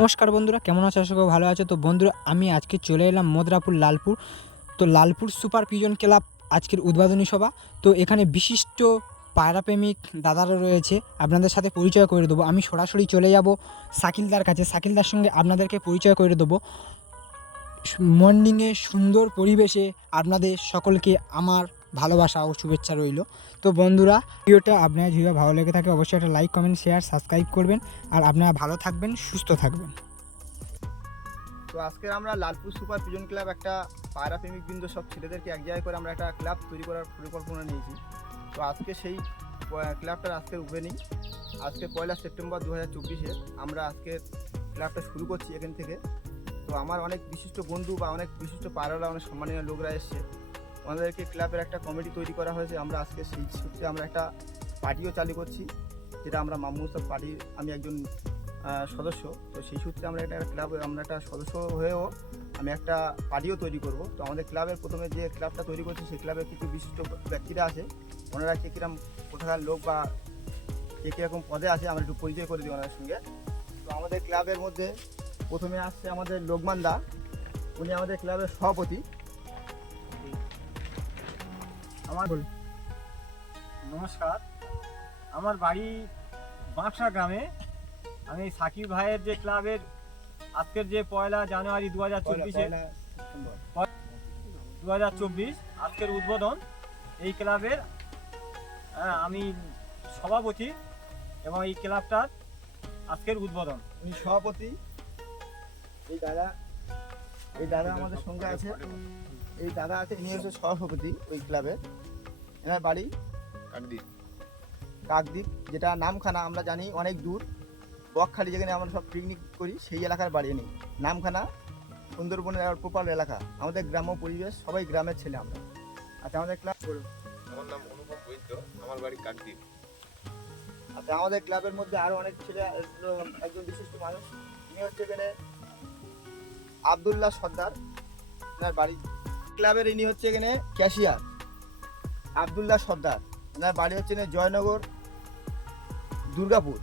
নমস্কার বন্ধুরা, কেমন আছো? আশা করি ভালো আছো। তো বন্ধুরা, আমি আজকে চলে এলাম মদরাপুর লালপুর। তো লালপুর সুপার পিজন ক্লাব আজকের উদ্বোধনী সভা। তো এখানে বিশিষ্ট পায়রাপ্রেমিক দাদারা রয়েছে, আপনাদের সাথে পরিচয় করে দেবো। আমি সরাসরি চলে যাব সাকিলদার কাছে। সাকিলদার সঙ্গে আপনাদেরকে পরিচয় করে দেবো। মর্নিংয়ে সুন্দর পরিবেশে আপনাদের সকলকে আমার ভালোবাসা ও শুভেচ্ছা রইল। তো বন্ধুরা, ভিডিওটা আপনার যদি ভালো লেগে থাকে, অবশ্যই একটা লাইক কমেন্ট শেয়ার সাবস্ক্রাইব করবেন। আর আপনারা ভালো থাকবেন, সুস্থ থাকবেন। তো আজকে আমরা লালপুর সুপার পিজন ক্লাব একটা পায়রা প্রেমিক বৃন্দ সব ছেলেদেরকে এক জায়গায় করে আমরা একটা ক্লাব তৈরি করার পরিকল্পনা নিয়েছি। তো আজকে সেই ক্লাবটার আজকের ওপেনিং আজকে পয়লা সেপ্টেম্বর দু হাজার চব্বিশে আমরা আজকে ক্লাবটা শুরু করছি এখান থেকে। তো আমার অনেক বিশিষ্ট বন্ধু বা অনেক বিশিষ্ট পায়রাওয়ালা, অনেক সম্মানীয় লোকরা এসছে। আমাদেরকে ক্লাবের একটা কমিটি তৈরি করা হয়েছে। আমরা আজকে সেই সূত্রে আমরা একটা পার্টিও চালু করছি, যেটা আমরা মামু সব পার্টির, আমি একজন সদস্য। তো সেই সূত্রে আমরা একটা ক্লাব, আমরা একটা সদস্য হয়েও আমি একটা পার্টিও তৈরি করব। তো আমাদের ক্লাবের প্রথমে যে ক্লাবটা তৈরি করছি, সেই ক্লাবের কিছু বিশিষ্ট ব্যক্তিরা আছে। ওনারা কে কিরম, কোথাকার লোক বা কে কীরকম পদে আছে, আমরা একটু পরিচয় করে দিই ওনার সঙ্গে। তো আমাদের ক্লাবের মধ্যে প্রথমে আসছে আমাদের লোকমান দা। উনি আমাদের ক্লাবের সভাপতি। আমার নমস্কার। আমার বাড়ি বাঁকড়া গ্রামে। আমি সাকিব ভাইয়ের যে ক্লাবের আজকের যে পয়লা জানুয়ারি দু হাজার চব্বিশে দু হাজার চব্বিশ আজকের উদ্বোধন। এই ক্লাবের হ্যাঁ, আমি সভাপতি এবং এই ক্লাবটার আজকের উদ্বোধন। উনি সভাপতি। এই দাদা এই দাদা আমাদের সঙ্গে আছে। এই দাদা আছে ইনি হচ্ছে সভাপতি ওই ক্লাবের এনার বাড়ি কাকদ্বীপ। কাকদ্বীপ যেটা নামখানা আমরা জানি অনেক দূর। বকখালি যেখানে আমরা সব পিকনিক করি সেই এলাকার বাড়ি নেই নামখানা সুন্দরবনের প্রপার এলাকা। আমাদের গ্রাম্য পরিবেশ সবাই গ্রামের ছেলে আমরা। আচ্ছা আমাদের ক্লাব আমার নাম অনুপম বৈদ্য আমার বাড়ি কাকদ্বীপ। আচ্ছা আমাদের ক্লাবের মধ্যে আরও অনেক ছেলে একজন বিশিষ্ট মানুষ। তিনি হচ্ছে এখানে আবদুল্লাহ সর্দার বাড়ি। ক্লাবের ইনি হচ্ছে এখানে ক্যাশিয়ার আবদুল্লাহ সর্দার। ওনার বাড়ি হচ্ছে জয়নগর দুর্গাপুর।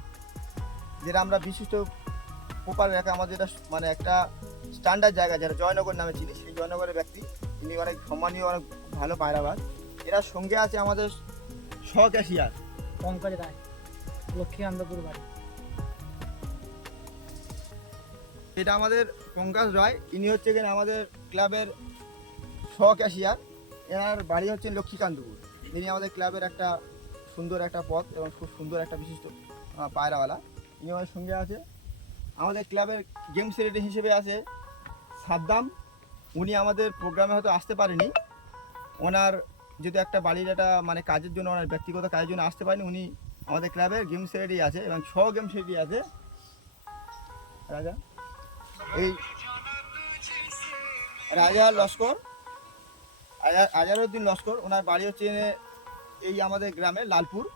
যেটা আমরা বিশিষ্ট প্রপার এলাকা আমাদের এটা মানে একটা স্ট্যান্ডার্ড জায়গা যেটা জয়নগর নামে চিনি সেই জয়নগরের ব্যক্তি। তিনি অনেক সম্মানীয় অনেক ভালো পায়রাবাজ এরা সঙ্গে আছে আমাদের স ক্যাশিয়ার পঙ্কজ রায় লক্ষ্মী আনন্দপুর বাড়ি। এটা আমাদের পঙ্কজ রায়। ইনি হচ্ছে এখানে আমাদের ক্লাবের স ক্যাশিয়ার এনার বাড়ি হচ্ছে লক্ষ্মীকান্তপুর। ইনি আমাদের ক্লাবের একটা সুন্দর একটা পথ এবং খুব সুন্দর একটা বিশিষ্ট পায়রাওয়ালা। ইনি আমাদের সঙ্গে আছে। আমাদের ক্লাবের গেম সেক্রেটারি হিসেবে আছে সাদ্দাম। উনি আমাদের প্রোগ্রামে হয়তো আসতে পারেনি। ওনার যদি একটা বাড়ির একটা মানে কাজের জন্য, ওনার ব্যক্তিগত কাজের জন্য আসতে পারেনি, উনি আমাদের ক্লাবের গেম সেক্রেটারি আছে এবং ছ গেম সেক্রেটারি আছে। রাজা? এই রাজা লস্কর? আজারউদ্দিন লস্কর ওনার বাড়ি হচ্ছে এই আমাদের গ্রামে লালপুর।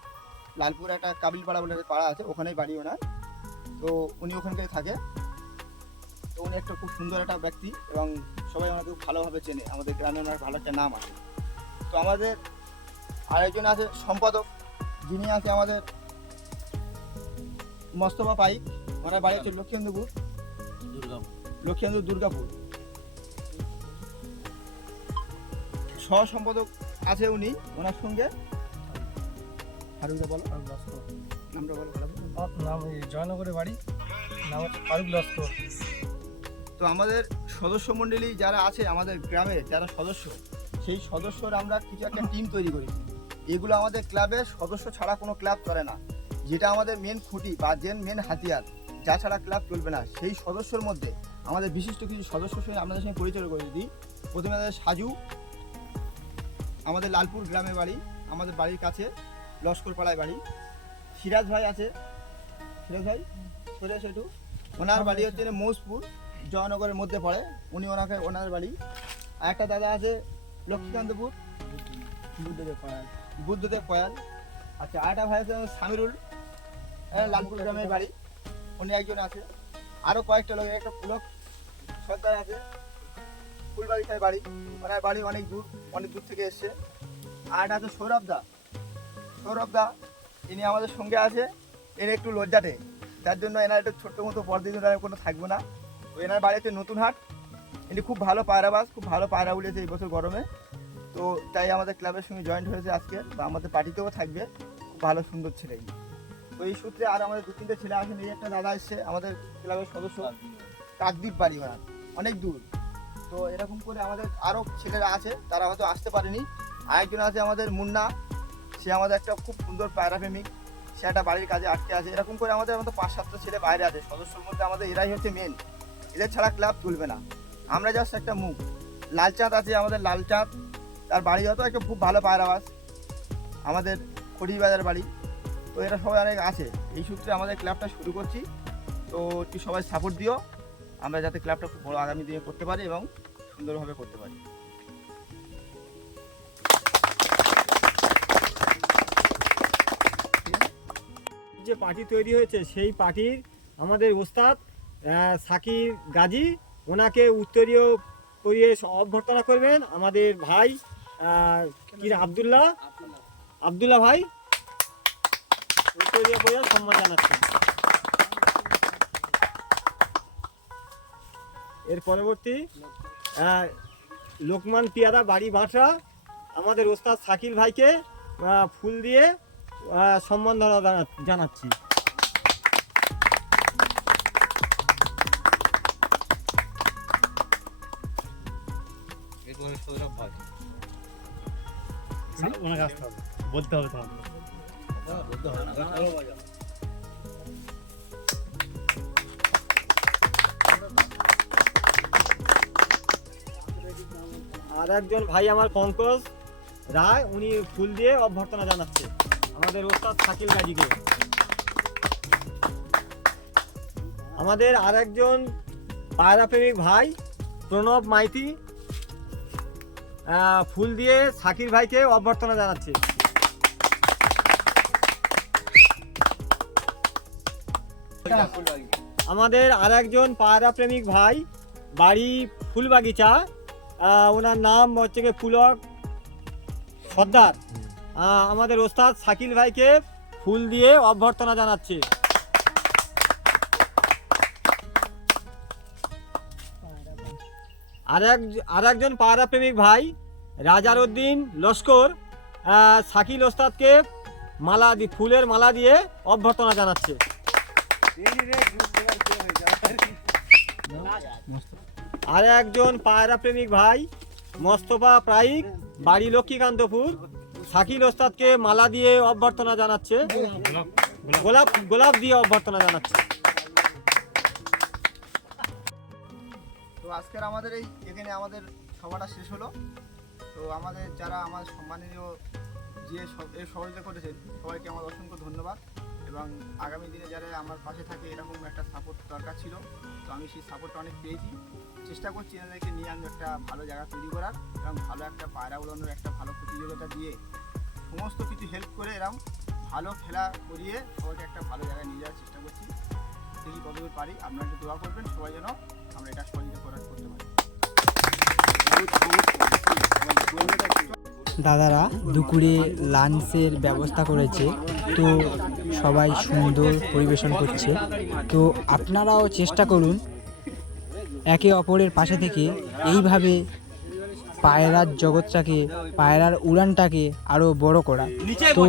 লালপুর একটা কাবিলপাড়া বলে একটা পাড়া আছে ওখানেই বাড়ি ওনার। তো উনি ওখানকার থাকে। তো উনি একটা খুব সুন্দর একটা ব্যক্তি এবং সবাই ওনাকে খুব ভালোভাবে চেনে। আমাদের গ্রামে ওনার ভালো একটা নাম আছে। তো আমাদের আরেকজন আছে সম্পাদক। যিনি আছে আমাদের মস্তফা পাইক। ওনার বাড়ি হচ্ছে লক্ষ্মীন্দপুর। লক্ষ্মীন্দর দুর্গাপুর। সহ সম্পাদক আছে উনি ওনার সঙ্গে। বলো। নামটা বলো। নাম জয়নগরের বাড়ি। নাম হচ্ছে ফারুক লস্কর। তো আমাদের সদস্য মণ্ডলী যারা আছে আমাদের গ্রামের যারা সদস্য সেই সদস্যরা আমরা কিছু একটা টিম তৈরি করেছি। এগুলো আমাদের ক্লাবের সদস্য ছাড়া কোনো ক্লাব করে না। যেটা আমাদের মেন খুঁটি বা যে মেন হাতিয়ার যা ছাড়া ক্লাব চলবে না। সেই সদস্যর মধ্যে আমাদের বিশিষ্ট কিছু সদস্য সঙ্গে আপনাদের সঙ্গে পরিচয় করে দিই। প্রথমে আমাদের সাজু আমাদের লালপুর গ্রামে বাড়ি, আমাদের বাড়ির কাছে, লস্করপাড়ায় বাড়ি। সিরাজ ভাই আছে। সিরাজ ভাই? সোজা সেটু ওনার বাড়ি হচ্ছে মৌসপুর, জয়নগরের মধ্যে পড়ে। উনি ওনাকে, ওনার বাড়ি। আর একটা দাদা আছে, লক্ষ্মীকান্তপুর। বুদ্ধদেব পয়াল বুদ্ধদেব পয়াল আচ্ছা আর একটা ভাই আছে সামিরুল লালপুর গ্রামের বাড়ি। উনি একজন আছে। আরও কয়েকটা লোক, একটা পুলক সর্দার আছে। ফুলবাগিচায় বাড়ি? ওনার বাড়ি অনেক দূর অনেক দূর থেকে এসছে। আর একটা আছে সৌরভ দা। সৌরভ দা, ইনি আমাদের সঙ্গে আছে। এর একটু লজ্জাটে তার জন্য এনার একটা ছোট্ট মতো পরদিন কোনো থাকবে না। তো এনার বাড়িতে নতুন হাট। ইনি খুব ভালো পায়রাবাজ খুব ভালো পায়রা উড়েছে এই বছর গরমে। তো তাই আমাদের ক্লাবের সঙ্গে জয়েন্ট হয়েছে আজকে। বা আমাদের পার্টিতেও থাকবে। খুব ভালো, সুন্দর ছেলে তো এই সূত্রে আর আমাদের দু তিনটে ছেলে আসেন এই একটা দাদা এসছে আমাদের ক্লাবের সদস্য। কাকদ্বীপ বাড়ি ওনার। অনেক দূর। তো এরকম করে আমাদের আরও ছেলেরা আছে, তারা হয়তো আসতে পারেনি। আরেকজন আছে আমাদের মুন্না, সে আমাদের একটা খুব সুন্দর পায়রা প্রেমিক। সে একটা বাড়ির কাজে আটকে আছে। এরকম করে আমাদের মতো পাঁচ সাতটা ছেলে বাইরে আছে। সদস্যর মধ্যে আমাদের এরাই হচ্ছে মেন এদের ছাড়া ক্লাব চলবে না। আমরা জাস্ট একটা মুখ। লালচাঁদ আছে আমাদের লালচাঁদ। তার বাড়ি হয়তো একটা খুব ভালো পায়রাবাস আমাদের বাজার বাড়ি। তো এরা সবাই অনেক আছে। এই সূত্রে আমাদের ক্লাবটা শুরু করছি। তো একটু সবাই সাপোর্ট দিও। আমরা যাতে ক্লাবটা খুব বড় আগামী দিনে করতে পারি এবং সুন্দরভাবে করতে পারি। যে পার্টি তৈরি হয়েছে সেই পার্টির আমাদের ওস্তাদ সাকির গাজী ওনাকে উত্তরীয় করিয়ে অভ্যর্থনা করবেন আমাদের ভাই কি আবদুল্লাহ? আবদুল্লাহ। ভাই? উত্তরীয় করিয়ে সম্মান জানাচ্ছেন। এর পরবর্তী লোকমান পিয়ারা বাড়ি বাঁটরা আমাদের ওস্তাদ শাকিল ভাইকে ফুল দিয়ে আহ, সম্মান ধরা জানা- জানাচ্ছি। ওনাকে আসতে হবে বলতে হবে তোমাকে। আর একজন ভাই আমার পঙ্কজ রায়, উনি ফুল দিয়ে অভ্যর্থনা জানাচ্ছে। আমাদের ওস্তাদ শাকিল গাজীকে। আমাদের আর একজন পায়রা প্রেমিক ভাই, প্রণব মাইতি ফুল দিয়ে শাকির ভাইকে অভ্যর্থনা জানাচ্ছে। আমাদের আর একজন পায়রা প্রেমিক ভাই, বাড়ি ফুলবাগিচা। ওনার নাম হচ্ছে গিয়ে পুলক সর্দার। আমাদের ওস্তাদ শাকিল ভাইকে ফুল দিয়ে অভ্যর্থনা জানাচ্ছে। আর এক আর একজন পায়রা প্রেমিক ভাই রাজার উদ্দিন লস্কর শাকিল ওস্তাদকে মালা দি ফুলের মালা দিয়ে অভ্যর্থনা জানাচ্ছে। আর একজন পায়রা প্রেমিক ভাই, মস্তফা প্রাইক বাড়ি লক্ষ্মীকান্তপুর। শাকিল ওস্তাদকে মালা দিয়ে অভ্যর্থনা জানাচ্ছে। গোলাপ গোলাপ দিয়ে অভ্যর্থনা জানাচ্ছে। তো আজকের আমাদের এই এখানে আমাদের সভাটা শেষ হলো। তো আমাদের যারা আমার সম্মানীয় যে এর সহযোগিতা করেছেন, সবাইকে আমার অসংখ্য ধন্যবাদ। এবং আগামী দিনে যারা আমার পাশে থাকে, এরকম একটা সাপোর্ট দরকার ছিল। তো আমি সেই সাপোর্টটা অনেক পেয়েছি। চেষ্টা করছি এনাদেরকে নিয়ে আমি একটা ভালো জায়গা তৈরি করার এবং ভালো একটা পায়রা উড়ানোর একটা ভালো প্রতিযোগিতা দিয়ে সমস্ত কিছু হেল্প করে এরকম ভালো খেলা করিয়ে সবাইকে একটা ভালো জায়গায় নিয়ে যাওয়ার চেষ্টা করছি। দেখি কতদূর পারি, আপনারা একটু দোয়া করবেন, সবাই যেন আমরা এটা সহযোগিতা করার করতে পারি। দাদারা দুপুরে লাঞ্চের ব্যবস্থা করেছে, তো সবাই সুন্দর পরিবেশন করছে। তো আপনারাও চেষ্টা করুন একে অপরের পাশে থেকে এইভাবে পায়রার জগৎটাকে পায়রার উড়ানটাকে আরও বড় করা। তো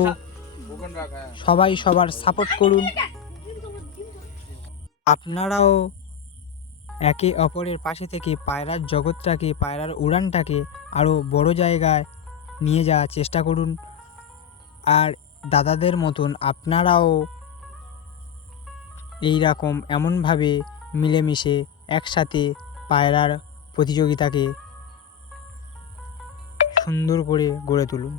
সবাই সবার সাপোর্ট করুন। আপনারাও একে অপরের পাশে থেকে পায়রার জগৎটাকে পায়রার উড়ানটাকে আরও বড় জায়গায় নিয়ে যাওয়ার চেষ্টা করুন। আর দাদাদের মতন আপনারাও এই রকম এমনভাবে মিলেমিশে একসাথে পায়রার প্রতিযোগিতাকে সুন্দর করে গড়ে তুলুন।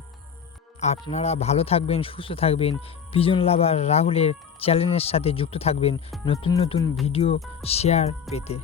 আপনারা ভালো থাকবেন, সুস্থ থাকবেন। পিজন লাভার রাহুলের চ্যানেলের সাথে যুক্ত থাকবেন নতুন নতুন ভিডিও শেয়ার পেতে।